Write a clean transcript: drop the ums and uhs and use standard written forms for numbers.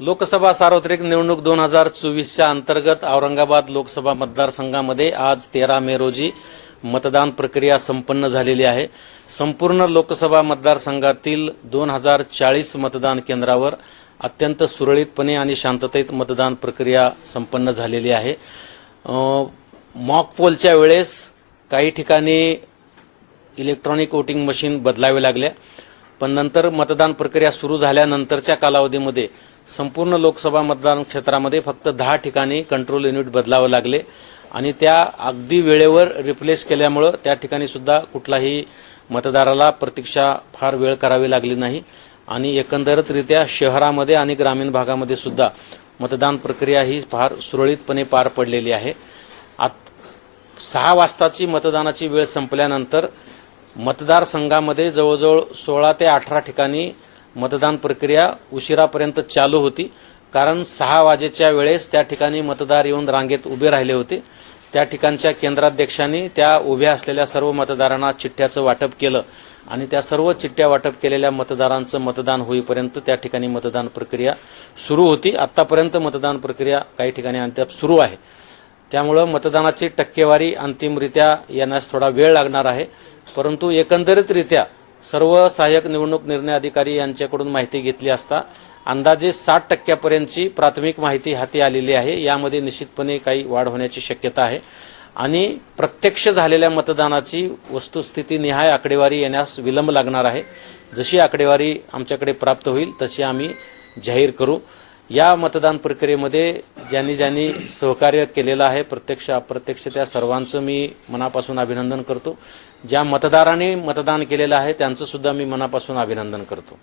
लोकसभा सार्वत्रिक निवडणूक 2024च्या अंतर्गत औरंगाबाद लोकसभा मतदारसंघामध्ये आज 13 मे रोजी मतदान प्रक्रिया संपन्न झालेली आहे। संपूर्ण लोकसभा मतदारसंघातील 2040 मतदान केंद्रावर अत्यंत सुरळीतपणे आणि शांततेत मतदान प्रक्रिया संपन्न झालेली आहे। मॉक पोलच्या वेळेस काही ठिकाणी इलेक्ट्रॉनिक वोटिंग मशीन बदलावे लागल्या, पण नंतर मतदान प्रक्रिया सुरू झाल्यानंतरच्या कालावधीमध्ये संपूर्ण लोकसभा मतदान क्षेत्रामध्ये फक्त 10 ठिकाणी कंट्रोल युनिट बदलावे लागले आणि त्या अगदी वेळेवर रिप्लेस केल्यामुळे त्या ठिकाणी सुद्धा कुठलाही मतदाराला प्रतीक्षा फार वेळ करावी लागली नाही आणि एकंदरीतरित्या शहरामध्ये आणि ग्रामीण भागामध्ये सुद्धा मतदान प्रक्रिया ही फार सुरळीतपणे पार पडलेली आहे। 6 वाजताची मतदानाची वेळ संपल्यानंतर मतदारसंघामध्ये जवळजवळ 16 ते 18 ठिकाणी मतदान प्रक्रिया उशिरापर्यंत चालू होती, कारण 6 वाजेच्या वेळेस त्या ठिकाणी मतदार येऊन रांगेत उभे राहिले होते। त्या ठिकाणच्या केंद्राध्यक्षांनी त्या उभ्या असलेल्या सर्व मतदारांना चिठ्ठ्याचं वाटप केलं आणि त्या सर्व चिठ्ठ्या वाटप केलेल्या मतदारांचं मतदान होईपर्यंत त्या ठिकाणी मतदान प्रक्रिया सुरू होती। आतापर्यंत मतदान प्रक्रिया काही ठिकाणी अद्याप सुरू आहे, त्यामुळे मतदानाची टक्केवारी अंतिमरित्या येण्यास थोडा वेळ लागणार आहे, परंतु एकंदरीतरित्या सर्व सहाय्यक निवडणूक निर्णय अधिकारी यांच्याकडून माहिती घेतली असता अंदाजे 60% प्राथमिक माहिती हाती आलेली आहे। यामध्ये निश्चितपणे काही वाढ होण्याची शक्यता आहे आणि प्रत्यक्ष झालेल्या मतदानाची वस्तुस्थिती निहाय आकडेवारी येण्यास विलंब लागणार आहे। जशी आकडेवारी आमच्याकडे प्राप्त होईल तशी आम्ही जाहीर करू। या मतदान प्रक्रियेमध्ये ज्यांनी सहकार्य केलेलं आहे, प्रत्यक्ष अप्रत्यक्ष, त्या सर्वांचं मी मनापासून अभिनंदन करतो। ज्या मतदारांनी मतदान केलेलं आहे त्यांचं सुद्धा मी मनापासून अभिनंदन करतो।